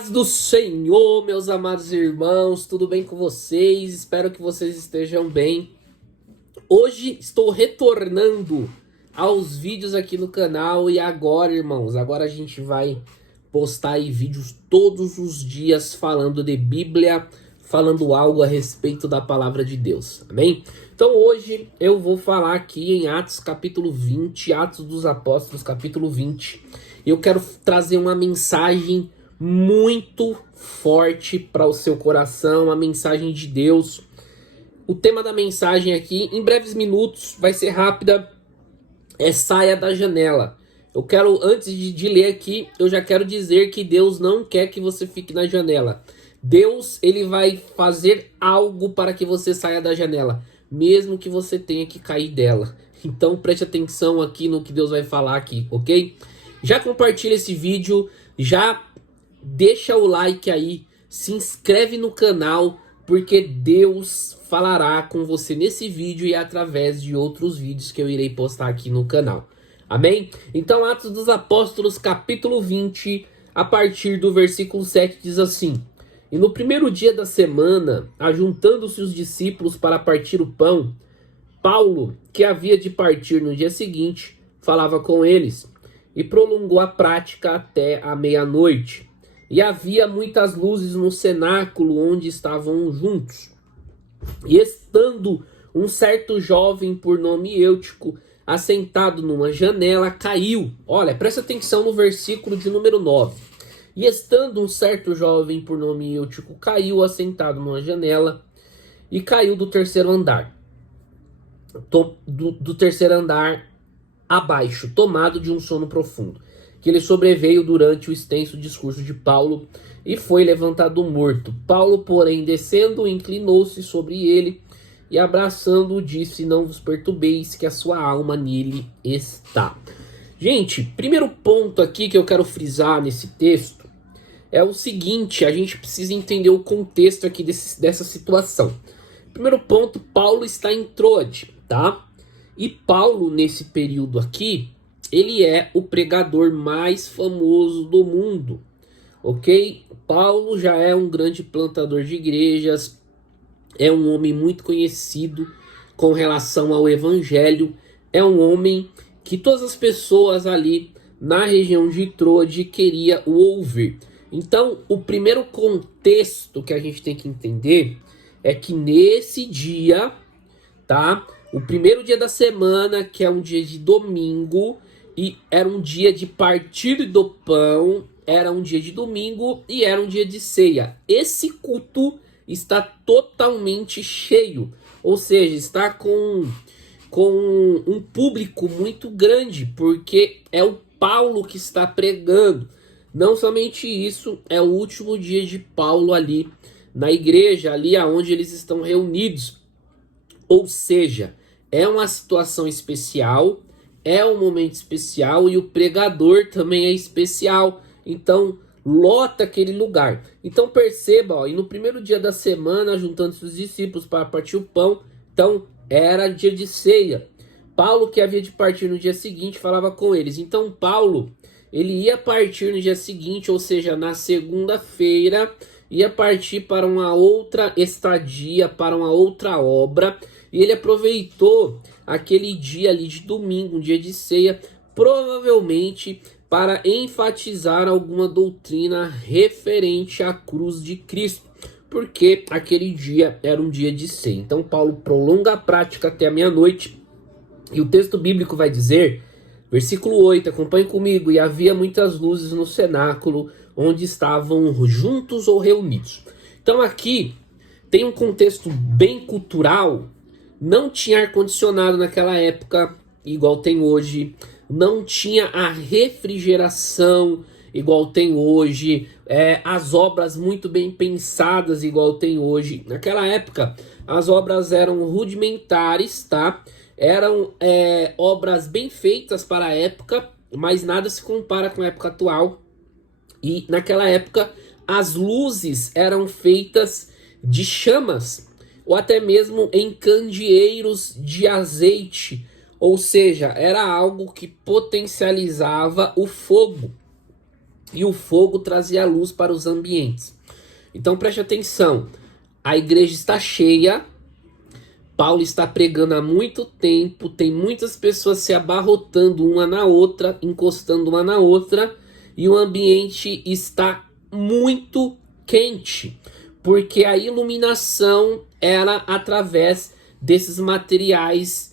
Paz do Senhor, meus amados irmãos, tudo bem com vocês? Espero que vocês estejam bem. Hoje estou retornando aos vídeos aqui no canal e agora, irmãos, agora a gente vai postar aí vídeos todos os dias falando de Bíblia, falando algo a respeito da palavra de Deus, amém? Então hoje eu vou falar aqui em Atos capítulo 20, Atos dos Apóstolos capítulo 20. Eu quero trazer uma mensagem muito forte para o seu coração, a mensagem de Deus. O tema da mensagem aqui, em breves minutos, vai ser rápida, saia da janela. Eu quero, antes de ler aqui, eu já quero dizer que Deus não quer que você fique na janela. Deus, ele vai fazer algo para que você saia da janela, mesmo que você tenha que cair dela. Então preste atenção aqui no que Deus vai falar aqui, ok? Já compartilha esse vídeo, já deixa o like aí, se inscreve no canal, porque Deus falará com você nesse vídeo e através de outros vídeos que eu irei postar aqui no canal. Amém? Então, Atos dos Apóstolos, capítulo 20, a partir do versículo 7, diz assim: E no primeiro dia da semana, ajuntando-se os discípulos para partir o pão, Paulo, que havia de partir no dia seguinte, falava com eles, e prolongou a prática até a meia-noite. E havia muitas luzes no cenáculo onde estavam juntos. E estando um certo jovem por nome Eutico, assentado numa janela, caiu. Olha, presta atenção no versículo de número 9. E estando um certo jovem por nome Eutico, caiu assentado numa janela e caiu do terceiro andar. Do terceiro andar abaixo, tomado de um sono profundo, que lhe sobreveio durante o extenso discurso de Paulo, e foi levantado morto. Paulo, porém, descendo, inclinou-se sobre ele, e abraçando-o, disse: Não vos perturbeis, que a sua alma nele está. Gente, primeiro ponto aqui que eu quero frisar nesse texto é o seguinte: a gente precisa entender o contexto aqui dessa situação. Primeiro ponto, Paulo está em Troade, tá? E Paulo, nesse período aqui, ele é o pregador mais famoso do mundo, ok? Paulo já é um grande plantador de igrejas, é um homem muito conhecido com relação ao evangelho, é um homem que todas as pessoas ali na região de Troade queriam o ouvir. Então, o primeiro contexto que a gente tem que entender é que nesse dia, tá? O primeiro dia da semana, que é um dia de domingo, e era um dia de partir do pão, era um dia de domingo e era um dia de ceia. Esse culto está totalmente cheio, ou seja, está com um público muito grande, porque é o Paulo que está pregando. Não somente isso, é o último dia de Paulo ali na igreja, ali aonde eles estão reunidos. Ou seja, é uma situação especial, é um momento especial e o pregador também é especial. Então, lota aquele lugar. Então, perceba, ó, e no primeiro dia da semana, juntando-se os discípulos para partir o pão, então era dia de ceia. Paulo, que havia de partir no dia seguinte, falava com eles. Então, Paulo, ele ia partir no dia seguinte, ou seja, na segunda-feira, ia partir para uma outra estadia, para uma outra obra. E ele aproveitou aquele dia ali de domingo, um dia de ceia, provavelmente para enfatizar alguma doutrina referente à cruz de Cristo, porque aquele dia era um dia de ceia. Então Paulo prolonga a prática até a meia-noite, e o texto bíblico vai dizer, versículo 8, acompanhe comigo: E havia muitas luzes no cenáculo, onde estavam juntos ou reunidos. Então aqui tem um contexto bem cultural. Não tinha ar-condicionado naquela época, igual tem hoje. Não tinha a refrigeração, igual tem hoje. As obras muito bem pensadas, igual tem hoje. Naquela época, as obras eram rudimentares, tá? Eram obras bem feitas para a época, mas nada se compara com a época atual. E naquela época, as luzes eram feitas de chamas, ou até mesmo em candeeiros de azeite, ou seja, era algo que potencializava o fogo. e o fogo trazia luz para os ambientes. Então preste atenção, a igreja está cheia, Paulo está pregando há muito tempo, tem muitas pessoas se abarrotando uma na outra, encostando uma na outra, e o ambiente está muito quente, porque a iluminação era através desses materiais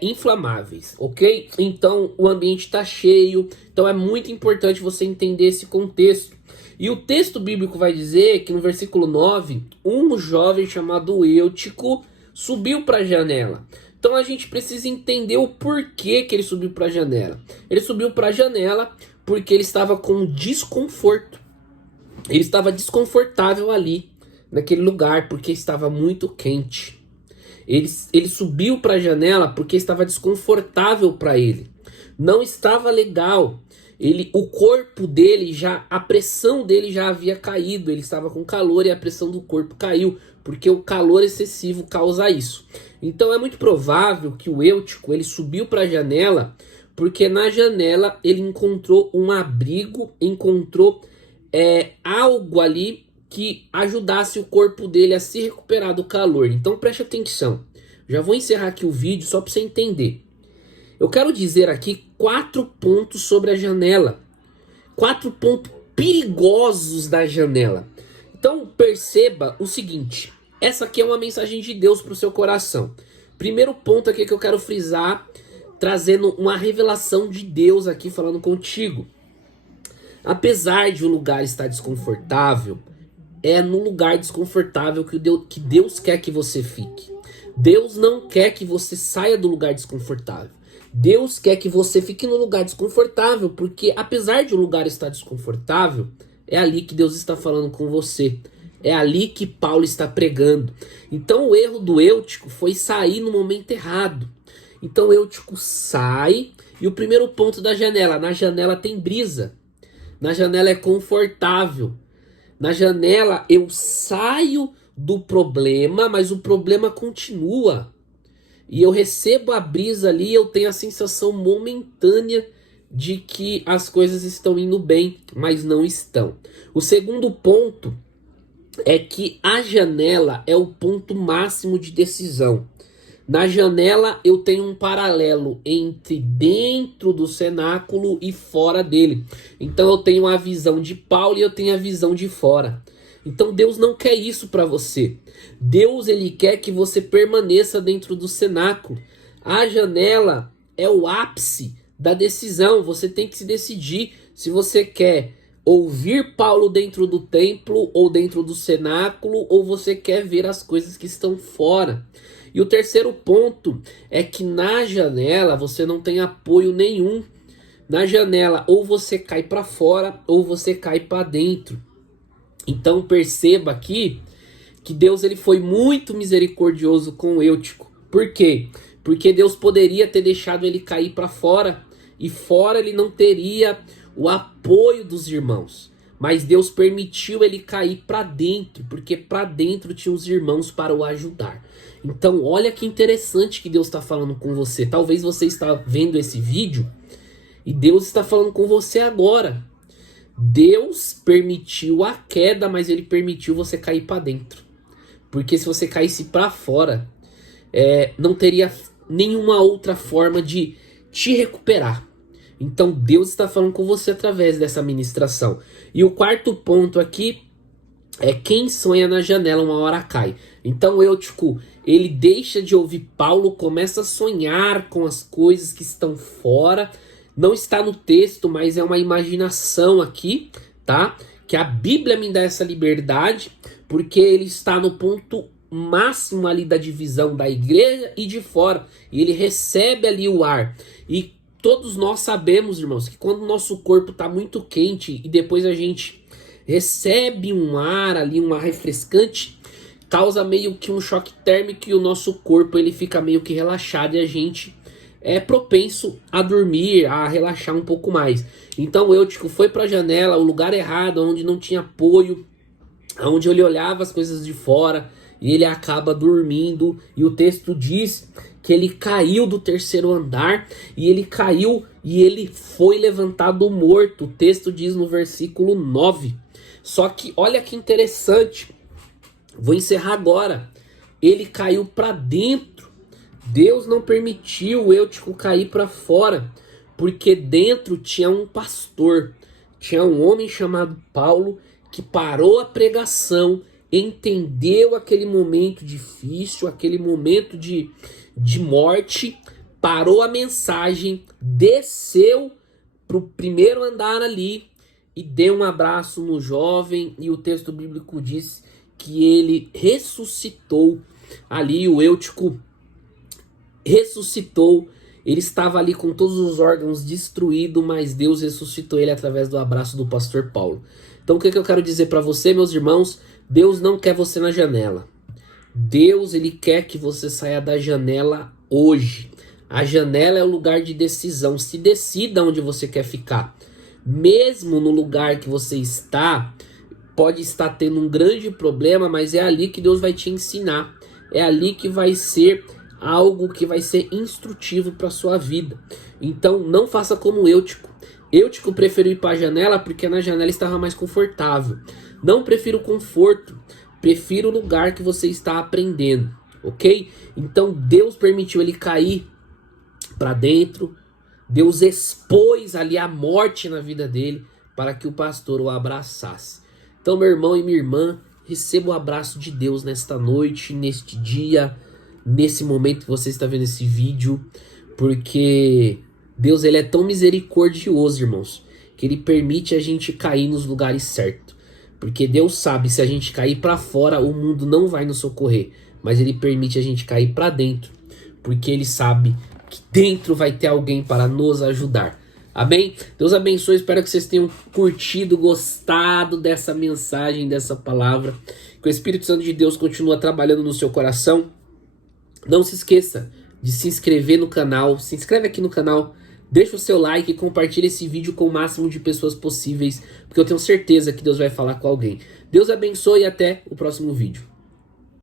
inflamáveis, ok? Então o ambiente está cheio, então é muito importante você entender esse contexto. E o texto bíblico vai dizer que no versículo 9, um jovem chamado Eutico subiu para a janela. Então a gente precisa entender o porquê que ele subiu para a janela. Ele subiu para a janela porque ele estava com desconforto. Ele estava desconfortável ali, naquele lugar, porque estava muito quente. Ele subiu para a janela porque estava desconfortável para ele. Não estava legal. O corpo dele a pressão dele já havia caído. Ele estava com calor e a pressão do corpo caiu, porque o calor excessivo causa isso. Então é muito provável que o Eutico ele subiu para a janela, porque na janela ele encontrou um abrigo, encontrou algo ali que ajudasse o corpo dele a se recuperar do calor. Então preste atenção. Já vou encerrar aqui o vídeo só para você entender. Eu quero dizer aqui 4 pontos sobre a janela. 4 pontos perigosos da janela. Então perceba o seguinte. Essa aqui é uma mensagem de Deus para o seu coração. Primeiro ponto aqui que eu quero frisar, trazendo uma revelação de Deus aqui falando contigo. Apesar de o lugar estar desconfortável, é no lugar desconfortável que Deus quer que você fique. Deus não quer que você saia do lugar desconfortável. Deus quer que você fique no lugar desconfortável, porque apesar de o lugar estar desconfortável, é ali que Deus está falando com você. É ali que Paulo está pregando. Então o erro do Eutico foi sair no momento errado. Então o Eutico sai, e o primeiro ponto da janela, na janela tem brisa. Na janela é confortável. Na janela eu saio do problema, mas o problema continua. E eu recebo a brisa ali, eu tenho a sensação momentânea de que as coisas estão indo bem, mas não estão. O segundo ponto é que a janela é o ponto máximo de decisão. Na janela eu tenho um paralelo entre dentro do cenáculo e fora dele. Então eu tenho a visão de Paulo e eu tenho a visão de fora. Então Deus não quer isso para você. Deus ele quer que você permaneça dentro do cenáculo. A janela é o ápice da decisão. Você tem que se decidir se você quer ouvir Paulo dentro do templo ou dentro do cenáculo, ou você quer ver as coisas que estão fora. E o terceiro ponto é que na janela você não tem apoio nenhum. Na janela ou você cai para fora ou você cai para dentro. Então perceba aqui que Deus ele foi muito misericordioso com o Eutico. Por quê? Porque Deus poderia ter deixado ele cair para fora, e fora ele não teria o apoio dos irmãos. Mas Deus permitiu ele cair para dentro, porque para dentro tinha os irmãos para o ajudar. Então olha que interessante que Deus está falando com você. Talvez você está vendo esse vídeo e Deus está falando com você agora. Deus permitiu a queda, mas ele permitiu você cair para dentro. Porque se você caísse para fora, não teria nenhuma outra forma de te recuperar. Então Deus está falando com você através dessa ministração. E o quarto ponto aqui é: quem sonha na janela uma hora cai. Então Eutico, ele deixa de ouvir Paulo, começa a sonhar com as coisas que estão fora. Não está no texto, mas é uma imaginação aqui, tá? Que a Bíblia me dá essa liberdade, porque ele está no ponto máximo ali da divisão da igreja e de fora. E ele recebe ali o ar. E todos nós sabemos, irmãos, que quando o nosso corpo está muito quente e depois a gente recebe um ar ali, um ar refrescante, causa meio que um choque térmico e o nosso corpo ele fica meio que relaxado e a gente é propenso a dormir, a relaxar um pouco mais. Então o Eutico foi para a janela, o lugar errado, onde não tinha apoio, onde ele olhava as coisas de fora e ele acaba dormindo, e o texto diz que ele caiu do terceiro andar, e ele caiu e ele foi levantado morto. O texto diz no versículo 9. Só que olha que interessante, vou encerrar agora. Ele caiu para dentro. Deus não permitiu o Eutico cair para fora, porque dentro tinha um pastor, tinha um homem chamado Paulo, que parou a pregação, entendeu aquele momento difícil, aquele momento de morte, parou a mensagem, desceu para o primeiro andar ali e deu um abraço no jovem, e o texto bíblico diz que ele ressuscitou ali, o Eutico ressuscitou. Ele estava ali com todos os órgãos destruídos, mas Deus ressuscitou ele através do abraço do pastor Paulo. Então o que eu quero dizer para você, meus irmãos? Deus não quer você na janela. Deus, ele quer que você saia da janela hoje. A janela é o lugar de decisão. Se decida onde você quer ficar. Mesmo no lugar que você está, pode estar tendo um grande problema, mas é ali que Deus vai te ensinar. É ali que vai ser algo que vai ser instrutivo para sua vida. Então não faça como Eutico. Eutico preferiu ir para a janela porque na janela estava mais confortável. Não prefiro o conforto, prefiro o lugar que você está aprendendo, ok? Então Deus permitiu ele cair para dentro. Deus expôs ali a morte na vida dele para que o pastor o abraçasse. Então, meu irmão e minha irmã, receba o abraço de Deus nesta noite, neste dia, nesse momento que você está vendo esse vídeo, porque Deus, ele é tão misericordioso, irmãos, que ele permite a gente cair nos lugares certos. Porque Deus sabe, se a gente cair para fora, o mundo não vai nos socorrer, mas ele permite a gente cair para dentro, porque ele sabe que dentro vai ter alguém para nos ajudar. Amém? Deus abençoe, espero que vocês tenham curtido, gostado dessa mensagem, dessa palavra. Que o Espírito Santo de Deus continue trabalhando no seu coração. Não se esqueça de se inscrever no canal, se inscreve aqui no canal, deixa o seu like e compartilha esse vídeo com o máximo de pessoas possíveis, porque eu tenho certeza que Deus vai falar com alguém. Deus abençoe e até o próximo vídeo.